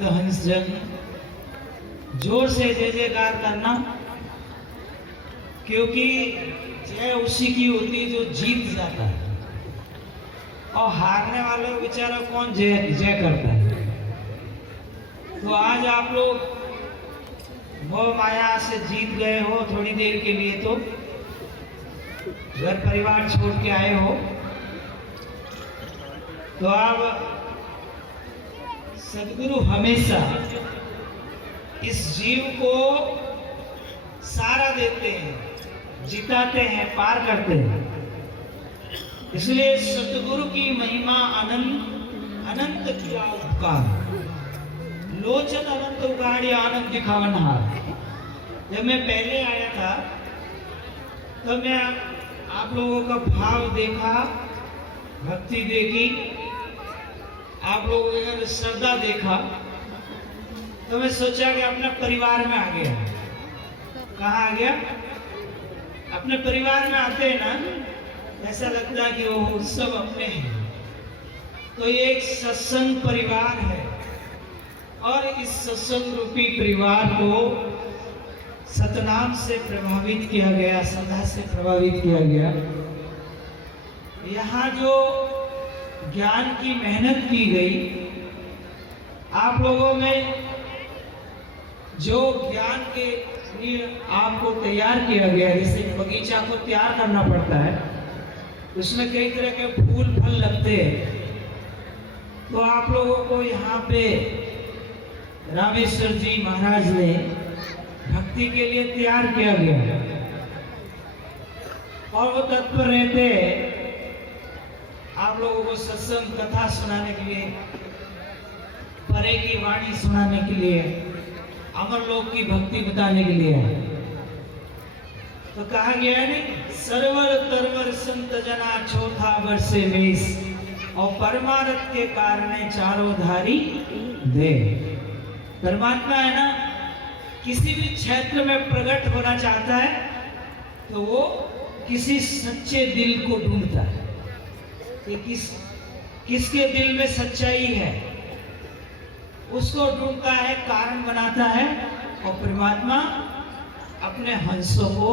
भक्त हंस जन जोर से जय जयकार करना, क्योंकि जय उसी की होती है जो जीत जाता है, और हारने वाले बेचारा कौन जय जय करता है। तो आज आप लोग मोह माया से जीत गए हो थोड़ी देर के लिए, तो घर परिवार छोड़ के आए हो, तो आप सदगुरु हमेशा इस जीव को सहारा देते हैं, जिताते हैं, पार करते हैं। इसलिए सतगुरु की महिमा अनंत अनंत किया उपकार, लोचन अनंत उगाड़ी आनंद दिखावनहार। जब मैं पहले आया था तो मैं आप लोगों का भाव देखा, भक्ति देखी, आप लोगों का श्रद्धा देखा, तो मैं सोचा कि अपने परिवार में आ गया। कहाँ आ गया? अपने परिवार में आते हैं ना, ऐसा लगता है कि वो सब अपने हैं। तो ये एक सत्संग परिवार है, और इस सत्संग रूपी परिवार को सतनाम से प्रभावित किया गया, सदा से प्रभावित किया गया। यहाँ जो ज्ञान की मेहनत की गई, आप लोगों में जो ज्ञान के लिए आपको तैयार किया गया, जैसे बगीचा को तैयार करना पड़ता है, उसमें कई तरह के फूल फल लगते हैं, तो आप लोगों को यहाँ पे रामेश्वर जी महाराज ने भक्ति के लिए तैयार किया गया, और वो तत्पर रहते हैं आप लोगों को सत्संग कथा सुनाने के लिए, परे की वाणी सुनाने के लिए, अमर लोक की भक्ति बताने के लिए। तो कहा गया है नहीं, सरवर तरवर संत जना चौथा वर्षे वेश, और परमार्थ के कारण चारों धारी दे। परमात्मा है ना, किसी भी क्षेत्र में प्रकट होना चाहता है तो वो किसी सच्चे दिल को ढूंढता है कि किसके दिल में सच्चाई है, उसको ढूंढता है, कारण बनाता है, और परमात्मा अपने हंसों को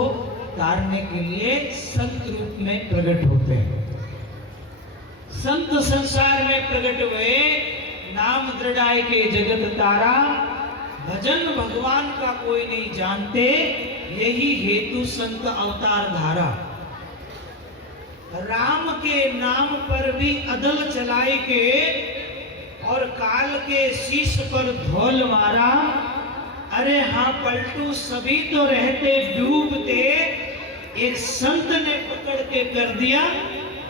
तारने के लिए संत रूप में प्रकट होते हैं। संत संसार में प्रकट हुए, नाम दृढ़ाए के जगत तारा, भजन भगवान का कोई नहीं जानते, यही हेतु संत अवतार धारा। राम के नाम पर भी अदल चलाए के, और काल के शीश पर धौल मारा। अरे हाँ पलटू सभी तो रहते डूबते, एक संत ने पकड़ के कर दिया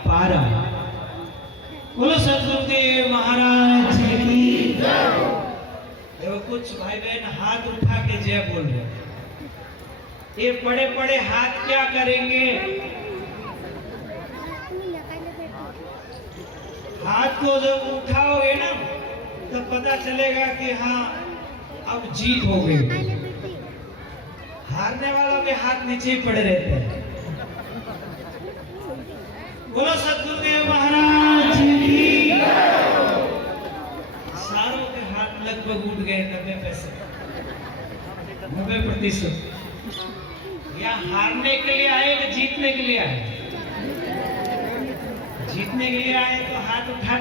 पारा। बोलो सतगुरुदेव महाराज की जय। देखो कुछ भाई बहन हाथ उठा के जय बोल रहे, ये बड़े बड़े हाथ क्या करेंगे? हाथ को जब उठाओगे ना तो पता चलेगा कि हाँ अब जीत हो गई। हारने वालों के हाथ नीचे ही पड़े रहते हैं। बोलो सतगुरुदेव महाराज की। सारों के हाथ लगभग उठ गए, 90%। या हारने के लिए आए कि जीतने के लिए आए? जीतने के लिए आए तो हाथ उठा।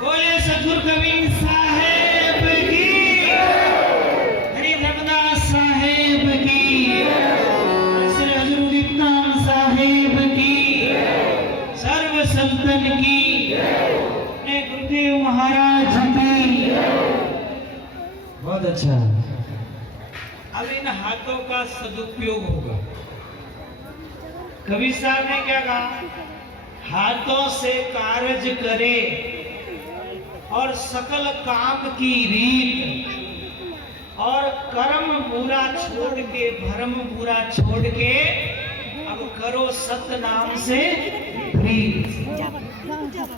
बोले सतगुरु कबीर साहेब की, हरि रमदास साहेब की, श्री हजूर उदितनाम साहेब की, सर्व संतन की, अपने गुरुदेव महाराज की। बहुत अच्छा। अब इन हाथों का सदुपयोग होगा। कबीर साहब ने क्या कहा? हाथों से कारज करे और सकल काम की रीत, और कर्म बुरा छोड़ के, भरम बुरा छोड़ के, अब करो सत नाम से प्रीत।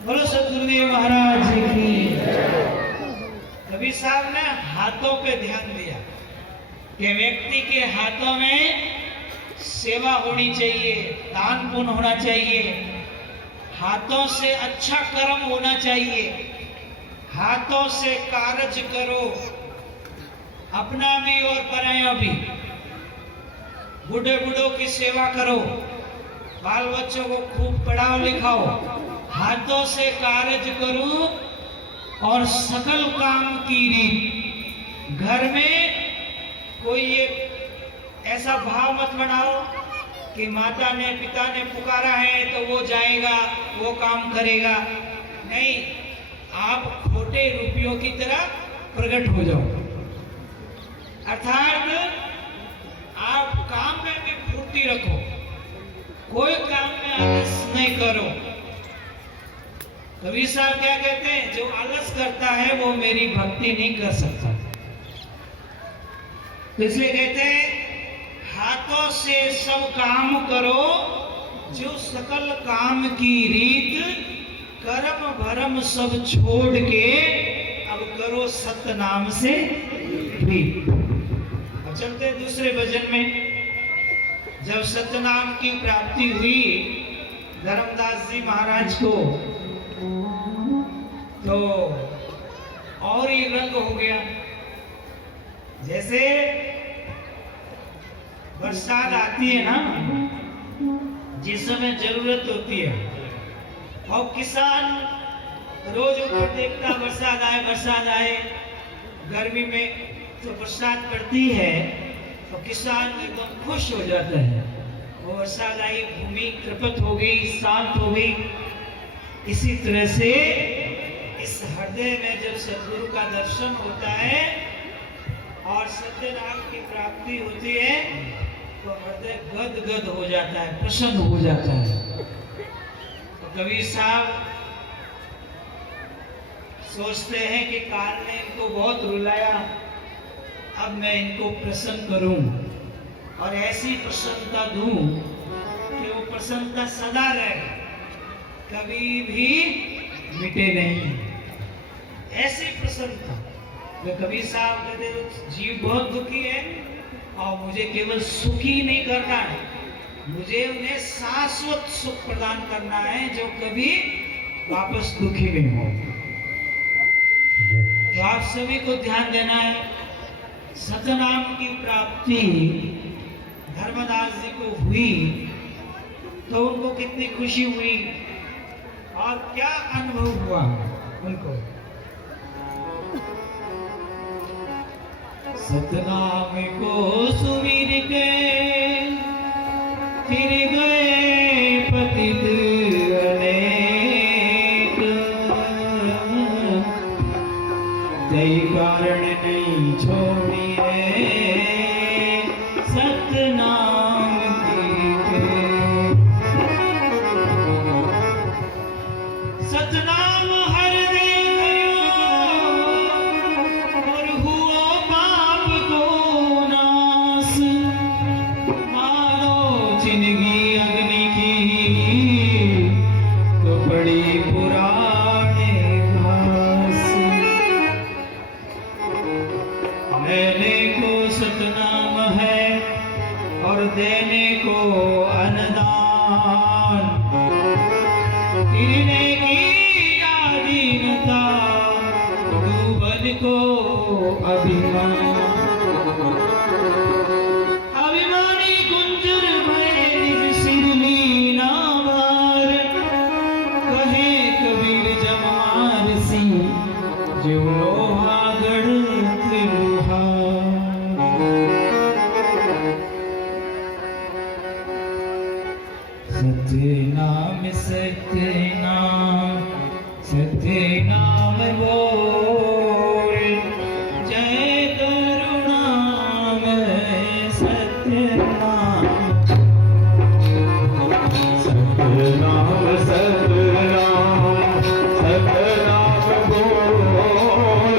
बोलो सतगुरुदेव महाराज की। कबीर साहब ने हाथों पे ध्यान दिया कि व्यक्ति के हाथों में सेवा होनी चाहिए, दान पुण्य होना चाहिए, हाथों से अच्छा कर्म होना चाहिए, हाथों से कारज करो, अपना भी और पराया भी। बूढ़े बूढ़ों की सेवा करो, बाल बच्चों को खूब पढ़ाओ लिखाओ, हाथों से कारज करो और सकल काम की रीत। घर में कोई ये ऐसा भाव मत बनाओ कि माता ने पिता ने पुकारा है तो वो जाएगा, वो काम करेगा। नहीं, आप खोटे रुपयों की तरह प्रकट हो जाओ। अर्थात आप काम में भी फुर्ती रखो, कोई काम में आलस नहीं करो। कबीर साहब क्या कहते हैं, जो आलस करता है वो मेरी भक्ति नहीं कर सकता। इसलिए कहते हैं हाथों से सब काम करो, जो सकल काम की रीत। कर्म भरम सब छोड़ के अब करो सत्य नाम से प्रीत। अब चलते दूसरे भजन में। जब सत्यनाम की प्राप्ति हुई धर्मदास जी महाराज को, तो और ही रंग हो गया। जैसे बरसात आती है ना, जिस समय जरूरत होती है, और किसान रोज ऊपर देखता बरसात आए। गर्मी में तो बरसात पड़ती है तो किसान एकदम खुश हो जाता है। वो बरसात आई, भूमि कृपत हो गई, शांत हो गई। इसी तरह से इस हृदय में जब सद्गुरु का दर्शन होता है और सत्य नाम की प्राप्ति होती है तो हृदय गदगद हो जाता है, प्रसन्न हो जाता है। तो कबीर साहब सोचते हैं कि काल ने इनको बहुत रुलाया, अब मैं इनको प्रसन्न करूं और ऐसी प्रसन्नता दूं कि वो प्रसन्नता सदा रहे, कभी भी मिटे नहीं। ऐसी प्रसन्नता। तो कबीर साहब कहते जीव बहुत दुखी है और मुझे केवल सुखी नहीं करना है, मुझे उन्हें शाश्वत सुख प्रदान करना है जो कभी वापस दुखी नहीं हो। तो आप सभी को ध्यान देना है। सतनाम की प्राप्ति धर्मदास जी को हुई तो उनको कितनी खुशी हुई और क्या अनुभव हुआ उनको। सतनाम को सुमिर के फिर गए पतित अनेक, कई कारण नहीं छोड़ी है सतनाम की। सतनाम हर दे और हुआ पाप को नाश, मारो जिंदगी अग्नि की तो बड़ी पुराने घास। लेने को सतनाम है और देने को अन्नदान, गिरने की आधीनता डूबन को अभिमान। अभिमानी कुंजर में निज सिर लीना भार, कहे कबीर जमार सी जो लोहा गढ़ते लोहार। सत्यनाम सत्यनाम सत्यनाम बोल, जय करुणाम सत्यनाम। सत्यनाम सत्यनाम सत्यनाम बोल,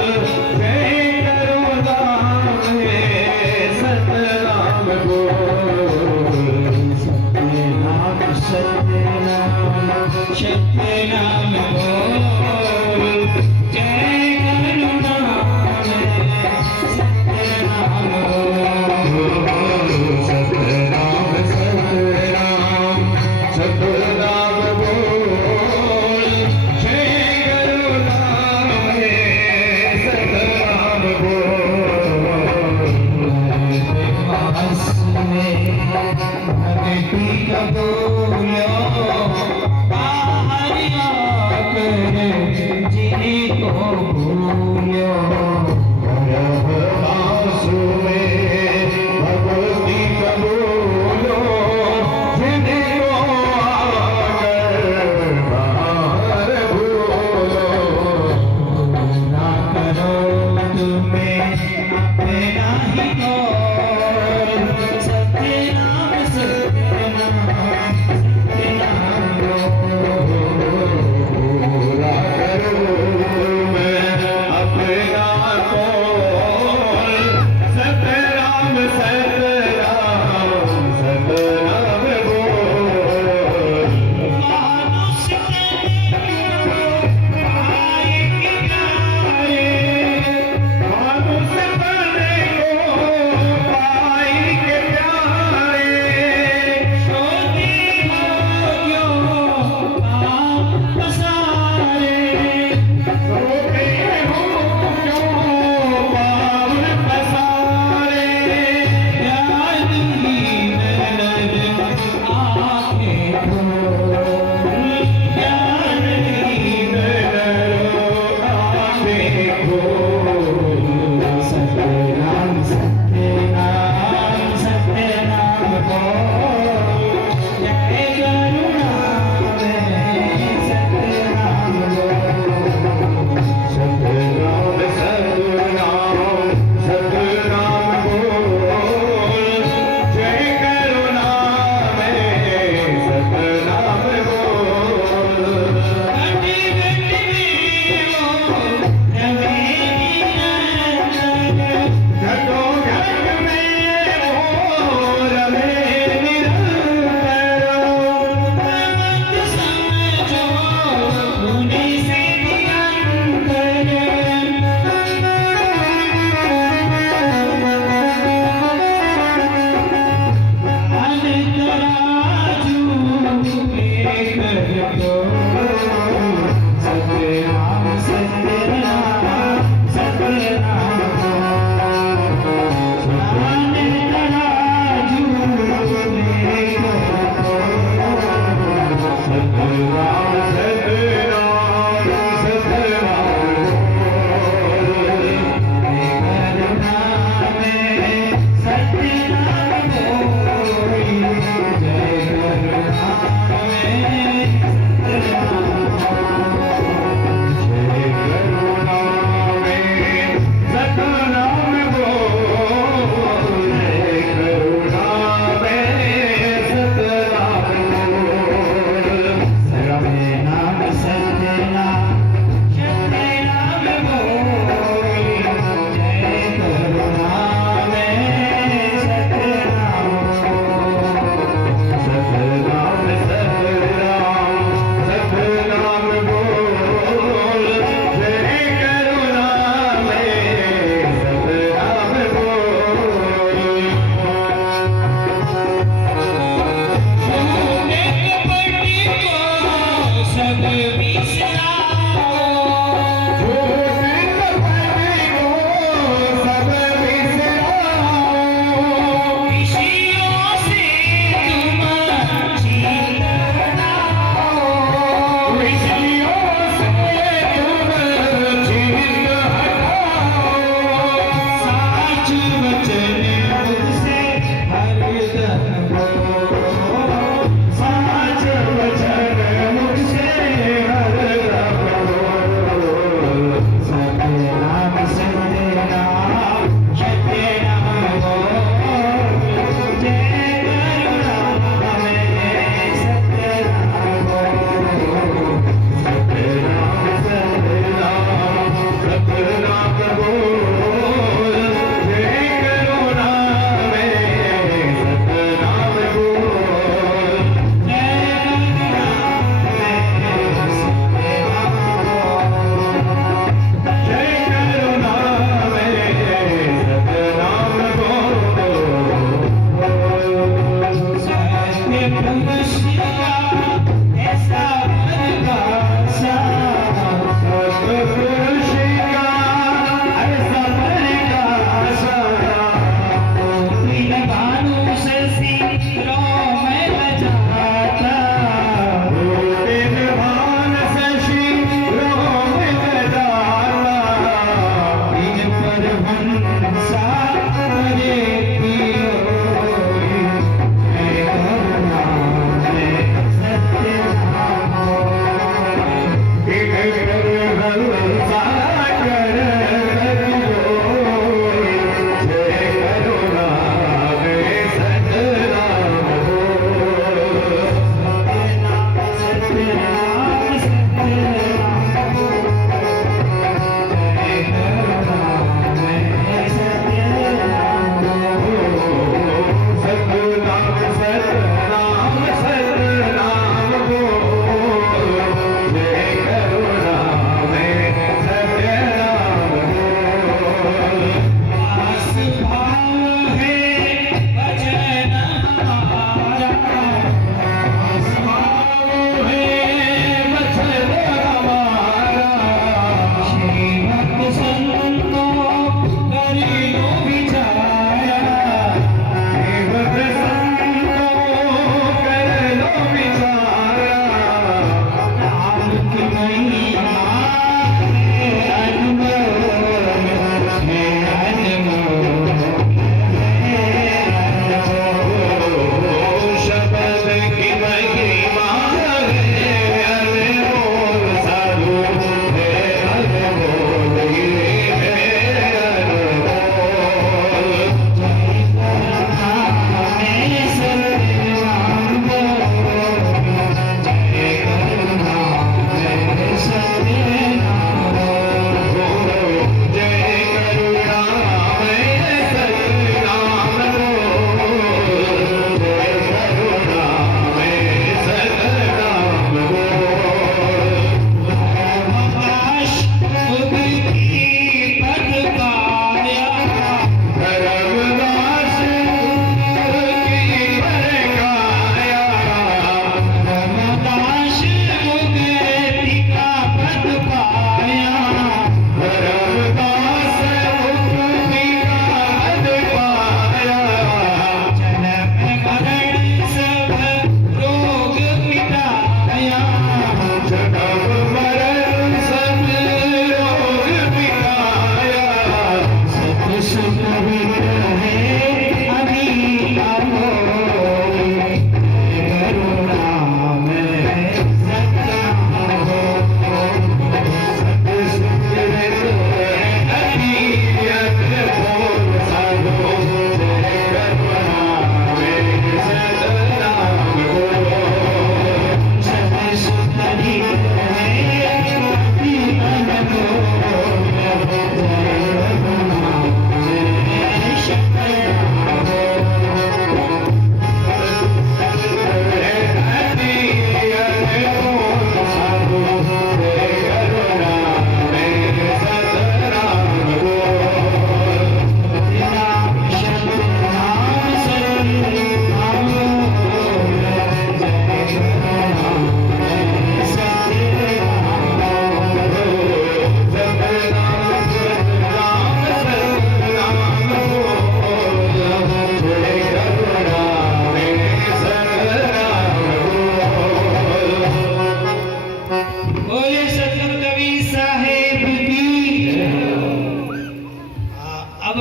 Jai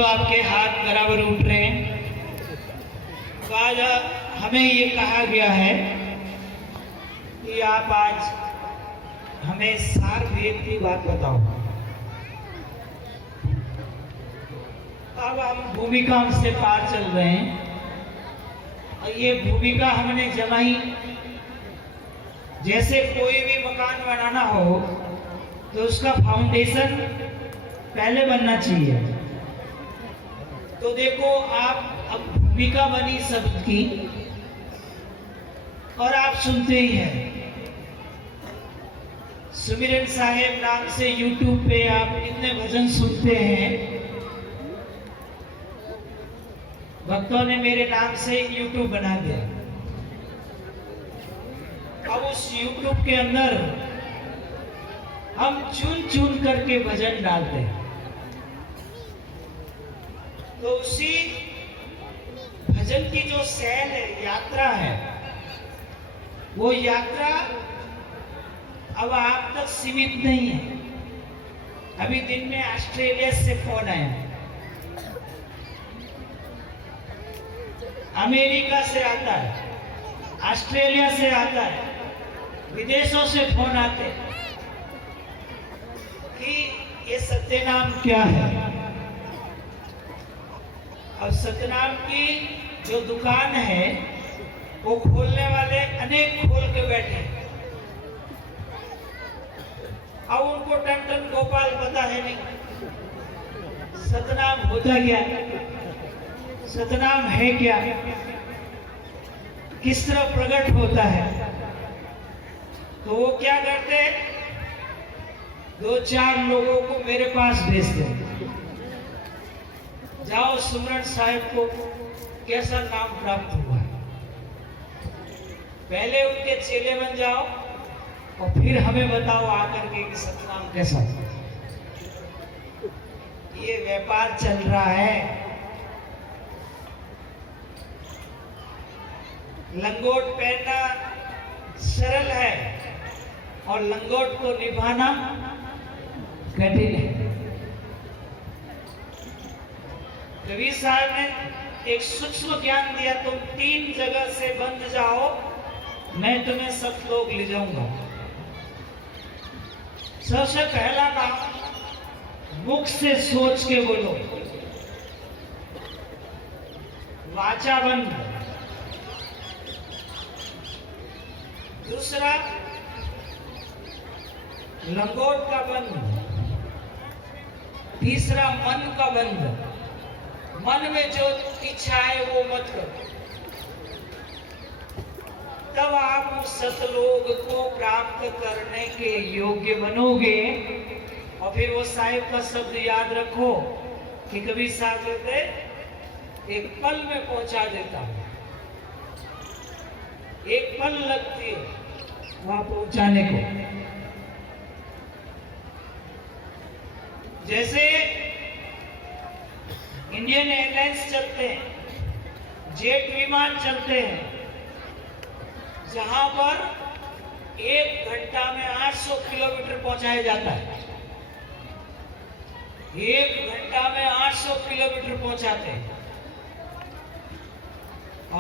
आपके हाथ बराबर उठ रहे हैं। तो आज हमें ये कहा गया है कि आप आज हमें सार भेद की बात बताओ। अब हम भूमिका से पार चल रहे हैं और ये भूमिका हमने जमाई। जैसे कोई भी मकान बनाना हो तो उसका फाउंडेशन पहले बनना चाहिए। तो देखो आप अब भूमिका बनी शब्द की और आप सुनते ही हैं। सुमिरन साहेब नाम से YouTube पे आप कितने भजन सुनते हैं। भक्तों ने मेरे नाम से YouTube बना दिया। अब उस YouTube के अंदर हम चुन चुन करके भजन डालते हैं। तो उसी भजन की जो सैल है, यात्रा है, वो यात्रा अब आप तक सीमित नहीं है। अभी दिन में ऑस्ट्रेलिया से फोन आया, अमेरिका से आता है, ऑस्ट्रेलिया से आता है, विदेशों से फोन आते कि ये सत्यनाम क्या है। और सत्यनाम की जो दुकान है वो खोलने वाले अनेक खोल के बैठे हैं। अब उनको टन गोपाल पता है नहीं सतनाम होता क्या, सतनाम है क्या, किस तरह प्रकट होता है। तो वो क्या करते, दो चार लोगों को मेरे पास भेजते, जाओ सुमरन साहिब को कैसा नाम प्राप्त हुआ है, पहले उनके चेले बन जाओ और फिर हमें बताओ आकर के कि सतनाम कैसा। ये व्यापार चल रहा है। लंगोट पहनना सरल है और लंगोट को निभाना कठिन है। कबीर साहब ने एक सूक्ष्म ज्ञान दिया, तुम 3 जगह से बंध जाओ, मैं तुम्हें सतलोक ले जाऊंगा। सबसे पहला काम, मुख से सोच के बोलो, वाचा बंद। दूसरा, लंगोट का बंद। तीसरा, मन का बंद। मन में जो इच्छा है वो मत करो, तब आप उस सतलोक को प्राप्त करने के योग्य बनोगे। और फिर वो साहिब का शब्द याद रखो कि कभी साहब कहते, एक पल में पहुंचा देता हूं, एक पल लगती है वहां पहुंचाने को। जैसे इंडियन एयरलाइंस चलते हैं, जेट विमान चलते हैं, जहां पर 1 घंटा में 800 किलोमीटर पहुंचाया जाता है। 1 घंटा में 800 किलोमीटर पहुंचाते हैं।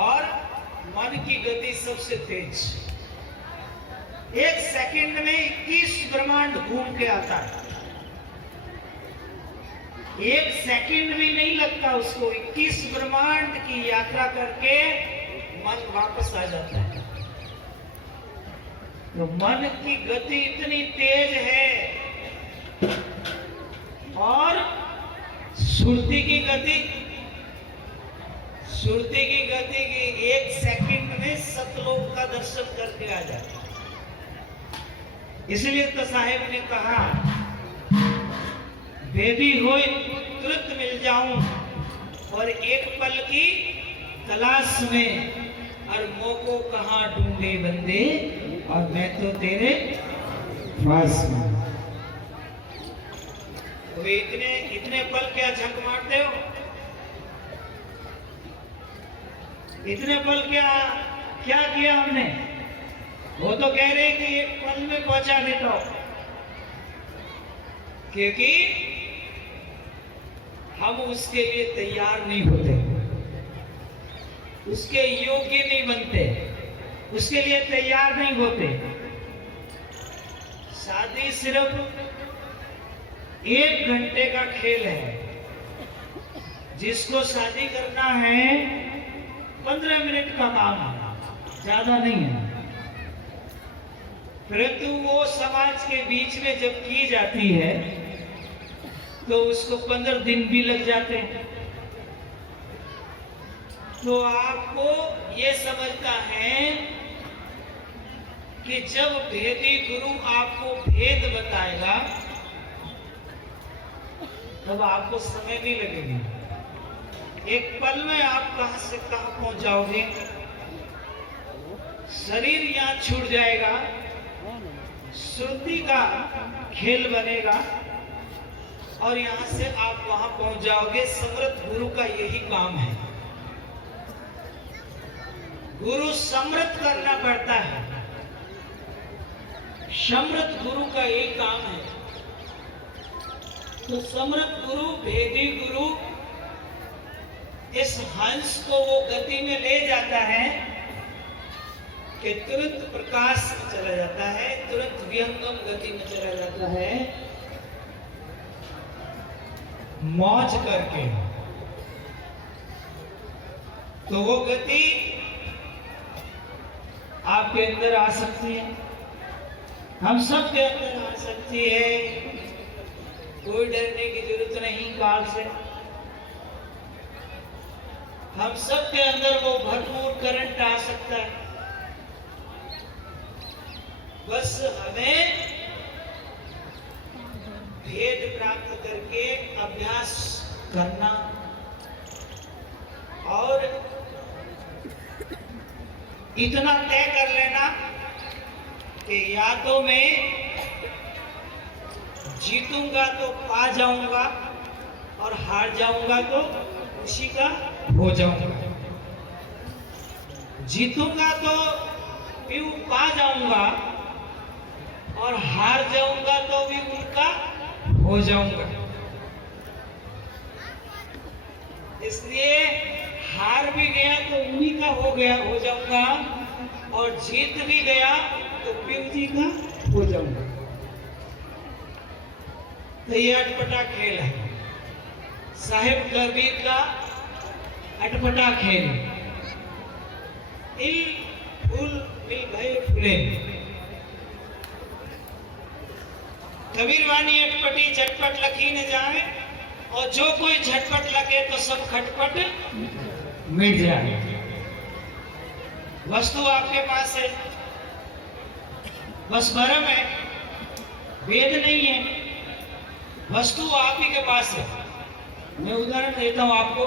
और मन की गति सबसे तेज, 1 सेकंड में 21 ब्रह्मांड घूम के आता है। 1 सेकंड भी नहीं लगता उसको, 21 ब्रह्मांड की यात्रा करके मन वापस आ जाता है। तो मन की गति इतनी तेज है और सुरती की गति की 1 सेकंड में सतलोक का दर्शन करके आ जाता है। इसलिए तो साहेब ने कहा, बेबी होए तुरंत मिल जाऊं और एक पल की तलाश में, और मोको कहां ढूंढे बंदे, और मैं तो तेरे पास हूं। तो इतने पल क्या झक मारते हो, इतने पल क्या किया हमने। वो तो कह रहे कि 1 पल में पहुंचा देता हूं, क्योंकि हम उसके लिए तैयार नहीं होते, उसके योग्य नहीं बनते, उसके लिए तैयार नहीं होते। शादी सिर्फ 1 घंटे का खेल है। जिसको शादी करना है 15 मिनट का काम है, ज्यादा नहीं है। परंतु वो समाज के बीच में जब की जाती है तो उसको 15 दिन भी लग जाते हैं। तो आपको ये समझना है कि जब भेदी गुरु आपको भेद बताएगा तब आपको समय नहीं लगेगी। एक पल में आप कहां से कहां पहुंच जाओगे। शरीर यहां छूट जाएगा, श्रुति का खेल बनेगा और यहां से आप वहां पहुंच जाओगे। समर्थ गुरु का यही काम है। गुरु समर्थ करना पड़ता है। समर्थ गुरु का यही काम है। तो समर्थ गुरु, भेदी गुरु इस हंस को वो गति में ले जाता है कि तुरंत प्रकाश में चला जाता है, तुरंत विहंगम गति में चला जाता है, मौज करके। तो वो गति आपके अंदर आ सकती है, हम सब के अंदर आ सकती है। कोई डरने की जरूरत नहीं काल से। हम सब के अंदर वो भरपूर करंट आ सकता है। बस हमें भेद प्राप्त करके अभ्यास करना और इतना तय कर लेना कि या तो मैं जीतूंगा तो पा जाऊंगा और हार जाऊंगा तो उसी का हो जाऊंगा। जीतूंगा तो भी पा जाऊंगा और हार जाऊंगा तो भी उनका हो जाऊंगा। इसलिए हार भी गया तो उन्हीं का हो जाऊंगा और जीत भी गया तो पीऊ जी का हो जाऊंगा। तो ये अटपटा खेल है, साहेब कबीर का अटपटा खेल। इल फूल मिल भय फूले। कबीर वाणी अटपटी झटपट लखी न जाए, और जो कोई झटपट लगे तो सब खटपट मिट जाए। वस्तु आपके पास है, बस भरम है, भेद नहीं है। वस्तु आप ही के पास है। मैं उदाहरण देता हूं आपको।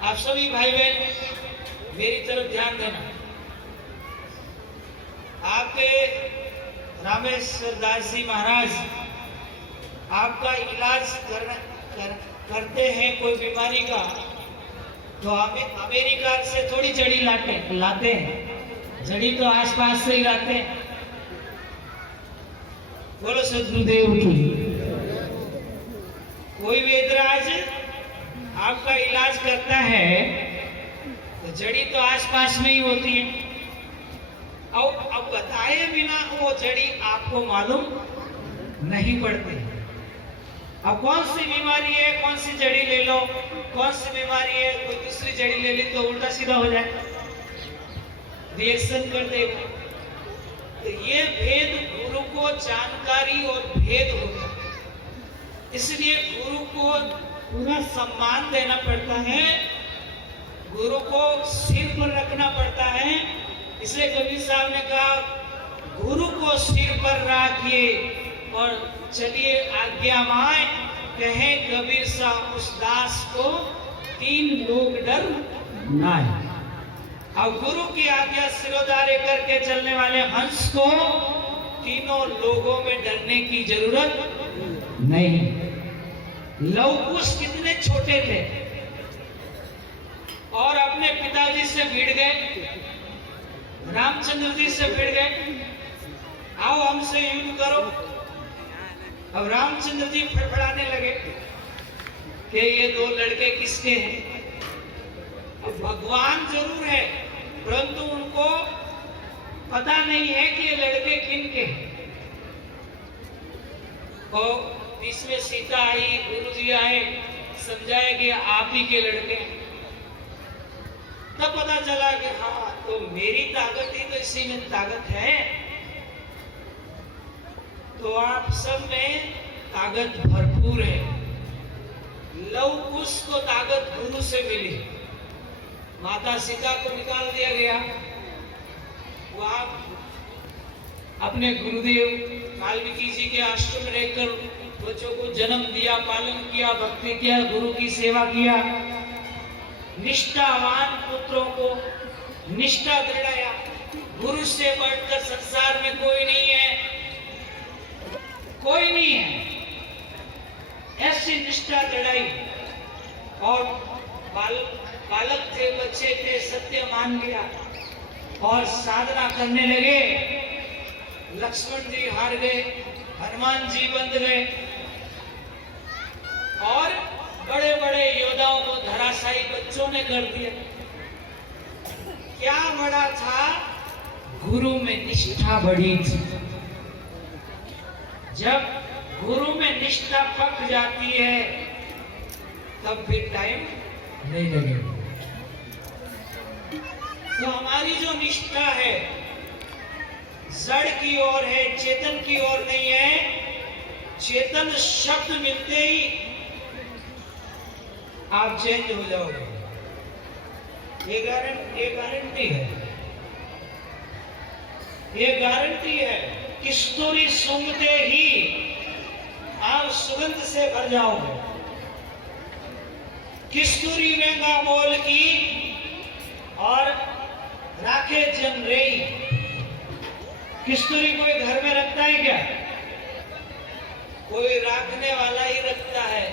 आप सभी भाई बहन मेरी तरफ ध्यान देना। आपके रामेश्वर दास जी महाराज आपका इलाज करते हैं कोई बीमारी का, तो हमें अमेरिका से थोड़ी जड़ी लाते हैं। जड़ी तो आसपास से ही लाते हैं। बोलो सदगुरुदेव की। कोई वेदराज आपका इलाज करता है तो जड़ी तो आसपास में ही होती है। और अब बताए बिना वो जड़ी आपको मालूम नहीं पड़ती। अब कौन सी बीमारी है, कौन सी जड़ी ले लो, कौन सी बीमारी है, कोई दूसरी जड़ी ले ली तो उल्टा सीधा हो जाए, रिएक्शन कर देगा। तो ये भेद गुरु को जानकारी और भेद होता है। इसलिए गुरु को पूरा सम्मान देना पड़ता है, गुरु को सिर पर रखना पड़ता है। इसलिए कबीर साहब ने कहा, गुरु को सिर पर रखिए और चलिए आज्ञा माए। कहे कबीर साहब उस दास को 3 लोग डर ना है। अब गुरु की आज्ञा सिरोधार्य करके चलने वाले हंस को तीनों लोगों में डरने की जरूरत नहीं। लवकुश कितने छोटे थे और अपने पिताजी से भिड़ गए, रामचंद्र जी से भिड़ गए, आओ हमसे युद्ध करो। अब रामचंद्र जी फड़फड़ाने लगे, कि ये दो लड़के किसके हैं। अब भगवान जरूर है, परंतु उनको पता नहीं है कि ये लड़के किन के हैं। तो बीच में सीता आई, गुरु जी आए, समझाया कि आप ही के लड़के हैं। तब पता चला कि हाँ, तो मेरी ताकत ही तो इसी में ताकत है। तो आप सब में ताकत भरपूर है। लव कुश को ताकत गुरु से मिली, माता सीता को निकाल दिया गया। वहां अपने गुरुदेव वाल्मीकि जी के आश्रम में रहकर बच्चों को जन्म दिया, पालन किया, भक्ति किया, गुरु की सेवा किया। निष्ठावान पुत्रों को निष्ठा दृढ़ाया। गुरु से बढ़कर संसार में कोई नहीं है, कोई नहीं है। ऐसी निष्ठा दृढ़ाई और बालक थे, बच्चे थे, सत्य मान लिया और साधना करने लगे। लक्ष्मण जी हार गए, हनुमान जी बंध गए और बड़े बड़े योद्धाओं को धराशायी बच्चों ने कर दिया। क्या बड़ा था? गुरु में निष्ठा बड़ी थी। जब गुरु में निष्ठा पक जाती है तब फिर टाइम नहीं लगेगा। तो हमारी जो निष्ठा है जड़ की ओर है, चेतन की ओर नहीं है। चेतन शब्द मिलते ही आप चेंज हो जाओगे, ये गारंटी है, ये गारंटी है। किस्तूरी सूंघते ही आप सुगंध से भर जाओगे। किस्तूरी वेंगा बोल की और राखे जन रेई। किस्तूरी कोई घर में रखता है क्या? कोई राखने वाला ही रखता है।